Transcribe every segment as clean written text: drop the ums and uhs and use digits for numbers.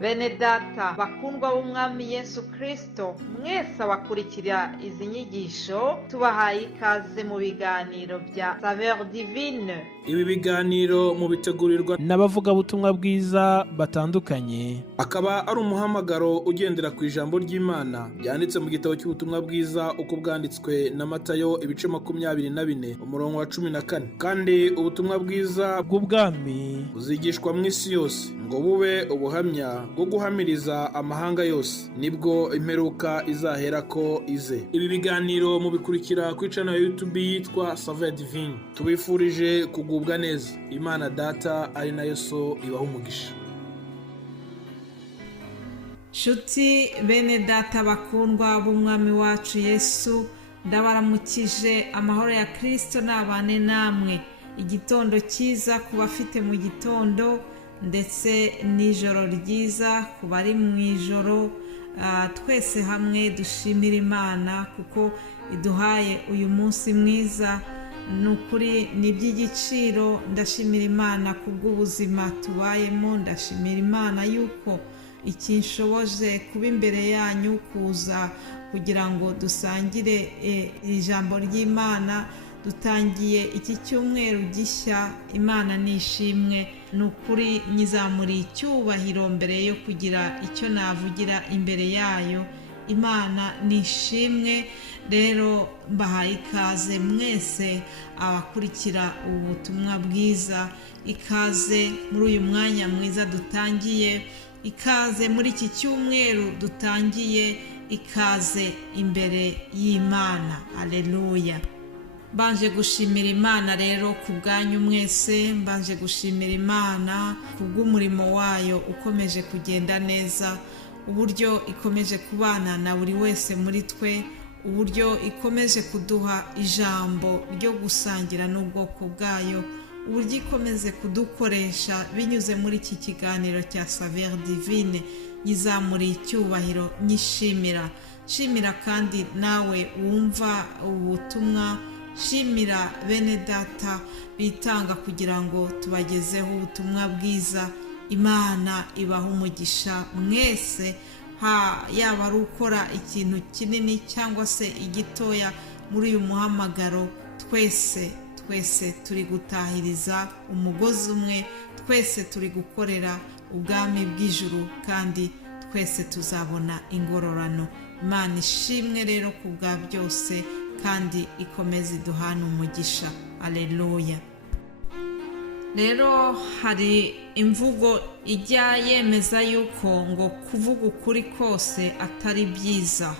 Bene data bakundwa b'umwami Yesu Kristo, mwese abakurikira izi nyigisho tubahaye ikaze mu biganiro bya Saveur Divine. Ibi biganiro mu bitegurirwa n'abavugabutumwa bwiza batandukanye, akaba ari umuhamagaro ugendera ku ijambo ry'Imana byanditse mu gitabo cy'ubutumwa bwiza uko bwanditswe na Matayo ibice 24 umurongo wa 14. Kandi ubutumwa bwiza bw'ubwami buzigishwa mu isi yose ngo bube ubuhamya bwo guhamiriza amahanga yose, nibwo imperuka izahera ko ize. Ibi biganiro mubikurikira ku channel ya YouTube yitwa Saveur Divine. Tubifurije kugubwa neza. Imana Data ari nayo So ibaha umugisha. Shuti bene data bakundwa b'umwami wacu Yesu, ndabaramukije amahoro ya Kristo nabane namwe. Igitondo cyiza ku bafite mu gitondo ndetse n'ijoro ryiza ku bari mu ijoro. Twese hamwe dushimira Imana kuko iduhaye uyu munsi mwiza. Nukuri ni by'igiciro. Ndashimira Imana kubw'ubuzima tubayemo. Ndashimira Imana yuko ikinshoboje kuba imbere yanyu kuza kugira ngo dusangire ijambo ry'Imana. Dutangiye iki cyumweru gishya. Imana nishimwe. Nukuri nyizamuriye icyubahiro mbere yo kugira icyo navugira imbere yayo. Imana nishimwe. Rero mbahaye ikaze mwese abakurikira ubutumwa bwiza, ikaze muri uyu mwanya mwiza dutangiye, ikaze muri iki cyumweru dutangiye, ikaze imbere y'Imana. Haleluya. Mbanje gushimira Imana rero ku bwanyu mwese. Mbanje gushimira Imana kubw'umurimo wayo ukomeje kugenda neza, uburyo ikomeje kubana na buri wese muri twe, uburyo ikomeje kuduha ijambo ryo gusangira n'ubwoko bwayo, uburyo ikomeze kudukoresha binyuze muri iki kiganiro cya Saveur Divine. Nyizamuriye icyubahiro, nyishimira. Shimira kandi nawe wumva ubutumwa. Shimira bene data bitanga kugira ngo tubagezeho ubutumwa bwiza. Imana ibaha umugisha mwese, yaba ari ukora ikintu kinini cyangwa se igitoya muri uyu muhamagaro. Twese turi gutahiriza umugozi umwe, twese turi gukorera ubwami bw'ijuru, kandi twese tuzabona ingororano. Imana ishimwe rero ku bwa byose, kandi ikomeze iduhana umugisha. Haleluya. Rero hari imvugo ijya yemeza yuko ngo kuvuga ukuri kose atari byiza.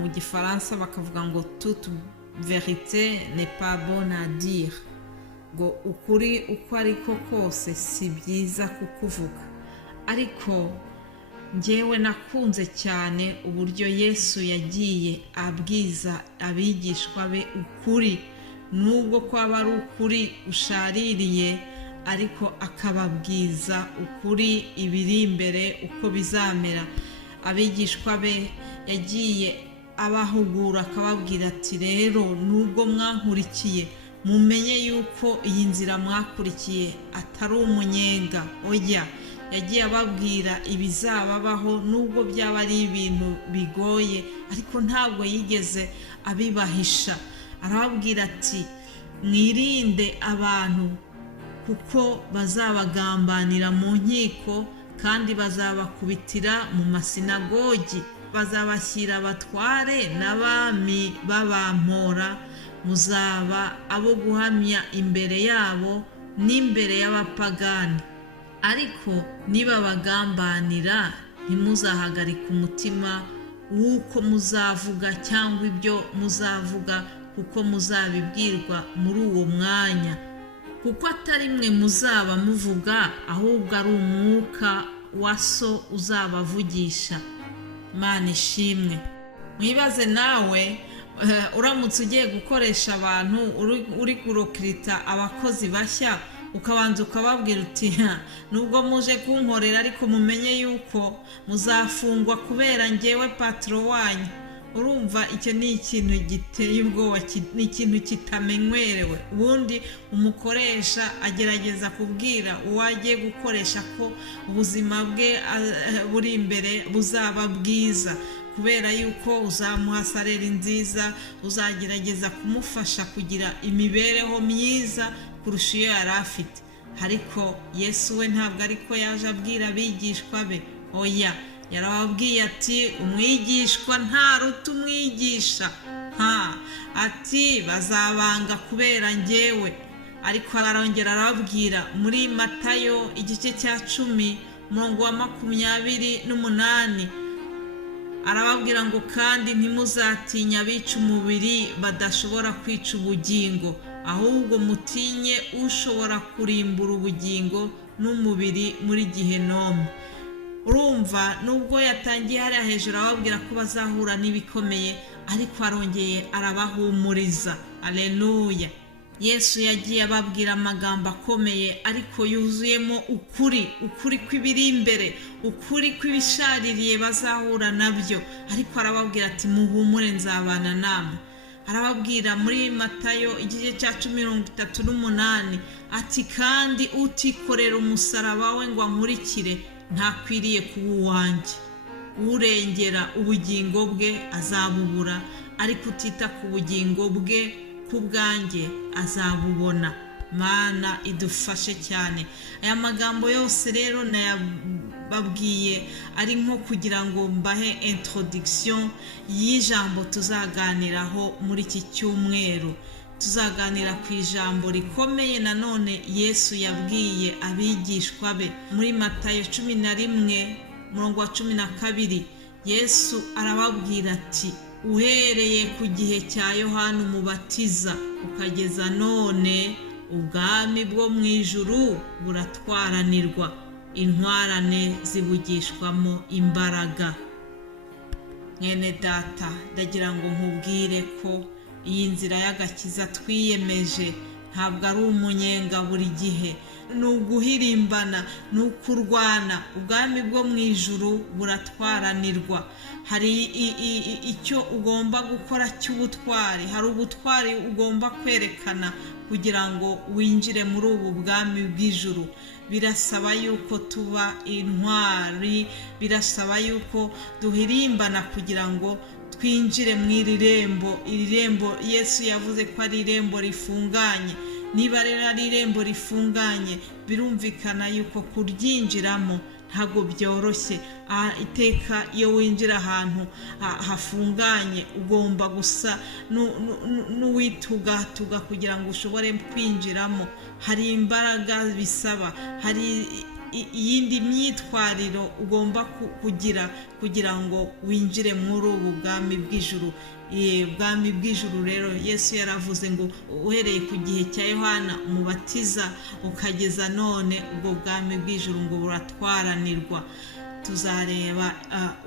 Mu gifaransa bakavuga ngo toute vérité n'est pas bonne à dire. Ngo ukuri uko ariko kose si byiza kukuvuga. Ariko njyewe nakunze cyane uburyo Yesu yagiye abwiza abigishwa be ukuri, nubwo kwaba ari ukuri ushaririye, ariko akababwiza ukuri ibiri imbere uko bizamera. Abigishwa be yagiye abahugura akababwira ati rero nubwo mwankurikiye mumenye yuko iyi nzira mwakurikiye atari umunyenga. Oya, yagiye ababwira ibizababaho nubwo byaba ari ibintu bigoye, ariko ntabwo yigeze abibahisha. Arababwira ati mwirinde abantu kuko bazabagambanira mu nkiko kandi bazabakubitira mu masinagogi, bazabashyira abatware n'abami babampora. Muzaba abo guhamya imbere yabo n'imbere y'abapagani. Ariko niba bagambanira ntimuzahagarike umutima w'uko muzavuga cyangwa ibyo muzavuga, kuko muzabibwirwa muri uwo mwanya. Kuko atari mwe muzaba muvuga, ahubwo ari umwuka wa So uzabavugisha. Imana ishimwe. Mwibaze nawe uramutse ugiye gukoresha abantu, uri kurokirita abakozi bashya, ukabanza ukababwira uti nubwo muje kunkorera ariko mumenye yuko muzafungwa kubera njyewe patro wanyu. urumva icyo ni ikintu giteye ubwoba, ni ikintu kitamenywerewe. Ubundi umukoresha agerageza kubwira uwo agiye gukoresha ko ubuzima bwe buri imbere buzaba bwiza, kubera yuko uzamuha salari nziza, uzagerageza kumufasha kugira imibereho myiza kurusha iyo yari afite. Ariko Yesu we ntabwo ariko yaje abwira abigishwa be, oya, yarababwiye ati umwigishwa ntaruta umwigisha, ati bazabanga kubera njyewe. Ariko arongera arababwira muri Matayo igice cya 10 umurongo wa 28, arababwira ngo kandi ntimuzatinya abica umubiri badashobora kwica ubugingo, ahubwo mutinye ushobora kurimbura ubugingo n'umubiri muri Gehinomu. Urumva nubwo yatangiye hariya hejuru ababwira ko bazahura n'ibikomeye, ariko arongeye arabahumuriza. Aleluya. Yesu yagiye ababwira amagambo akomeye ariko yuzuyemo ukuri kw'ibiri imbere, ukuri kw'ibishaririye bazahura nabyo, ariko arababwira ati muhumure nzabana namwe. Arababwira muri Matayo igice cya 38 ati kandi utikorera umusaraba we ngo ankurikire ntakwiriye kuba uwanjye. Urengera ubugingo bwe azabubura, ariko utita ku bugingo bwe ku bwanjye azabubona. Mana idufashe cyane. Aya magambo yose rero nayababwiye ari nko kugira ngo mbahe introduction y'ijambo tuzaganiraho muri iki cyumweru. Tuzaganira ku ijambo rikomeye nanone Yesu yabwiye abigishwa be muri Matayo 11 umurongo wa 12. Yesu arababwira ati uhereye ku gihe cya Yohana umubatiza ukageza none ubwami bwo mu ijuru buratwaranirwa, intwarane zibugishwamo imbaraga. Mwene data, ndagira ngo nkubwire ko iyi nzira y'agakiza twiyemeje ntabwo ari umunyenga buri gihe, ni uguhirimbana, ni ukurwana. Ubwami bwo mu ijuru buratwaranirwa. Hari icyo ugomba gukora cy'ubutwari, hari ubutwari ugomba kwerekana kugira ngo winjire muri ubu bwami bw'ijuru. Birasaba yuko tuba intwari, birasaba yuko duhirimbana kugira ngo twinjire mu iri rembo Yesu yavuze ko ari irembo rifunganye. Niba rero ari irembo rifunganye, birumvikana yuko kuryinjiramo ntabwo byoroshye. Iteka iyo winjira ahantu hafunganye ugomba gusa n'uwitugatuga kugira ngo ushobore kwinjiramo. Hari imbaraga bisaba, hari iyindi myitwariro ugomba kugira ngo winjire muri ubu bwami bw'ijuru. Ubwami bw'ijuru rero Yesu yaravuze ngo uhereye ku gihe cya Yohana umubatiza ukageza none ubwo bwami bw'ijuru ngo buratwaranirwa. Tuzareba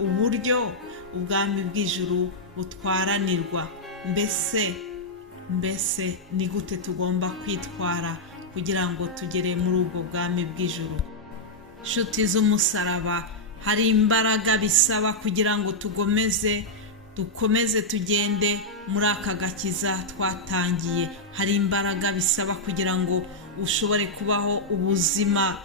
uburyo ubwami bw'ijuru butwaranirwa. Mbese ni gute tugomba kwitwara kugira ngo tugere muri ubwo bwami bw'ijuru? Nshuti z'umusaraba, hari imbaraga bisaba kugira ngo dukomeze tugende muri aka gakiza twatangiye. Hari imbaraga bisaba kugira ngo ushobore kubaho ubuzima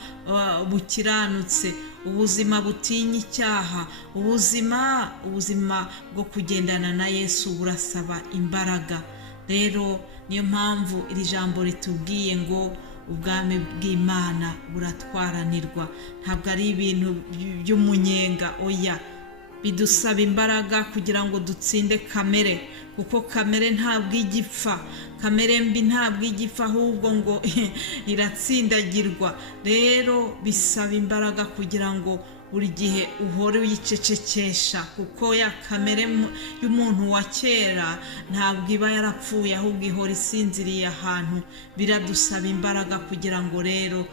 bukiranutse, ubuzima butinya icyaha, ubuzima bwo kugendana na Yesu burasaba imbaraga. Rero niyo mpamvu iri jambo ritubwiye ngo ubwami bw'Imana buratwaranirwa. Ntabwo ari ibintu by'umunyenga, oya. Bidusaba imbaraga kugira ngo dutsinde kamere, kuko kamere ntabwo igipfa, kamere mbi ntabwo igipfa, ahubwo ngo iratsindagirwa. Rero bisaba imbaraga kugira ngo buri gihe uhore uyicecekesha, kuko ya kamere y'umuntu wa kera ntabwo iba yarapfuye, ahubwo ihora isinziriye ahantu. Biradusaba imbaraga kugira ngo rero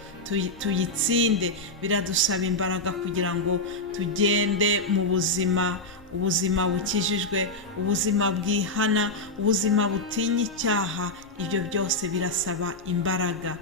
tuyitsinde. Biradusaba imbaraga kugira ngo tugende mu ubuzima bukijijwe, ubuzima bwihana, ubuzima butinya icyaha. Ibyo byose birasaba imbaraga.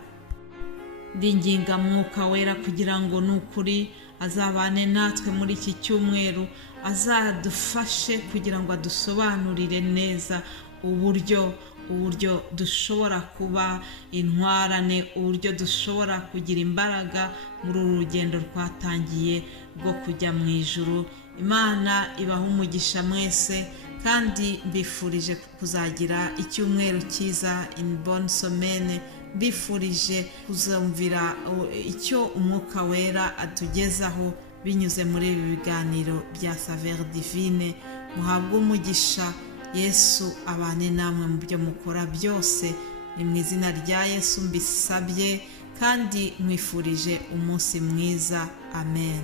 Ndinginga Mwuka Wera kugira ngo n'ukuri azabane natwe muri iki cyumweru, azadufashe kugira ngo adusobanurire neza uburyo dushobora kuba intwarane, uburyo dushobora kugira imbaraga muri uru rugendo twatangiye rwo kujya mu ijuru. Imana ibaha umugisha mwese, kandi mbifurije kuzagira icyumweru cyiza, in bonne semaine. Mbifurije kuzumvira icyo umwuka wera atugezaho binyuze muri ibi biganiro bya Saveur Divine. Muhabwe umugisha. Yesu abane namwe mu byo mukora byose. Ni mu izina rya Yesu mbisabye kandi mwifurije umunsi mwiza. Amen.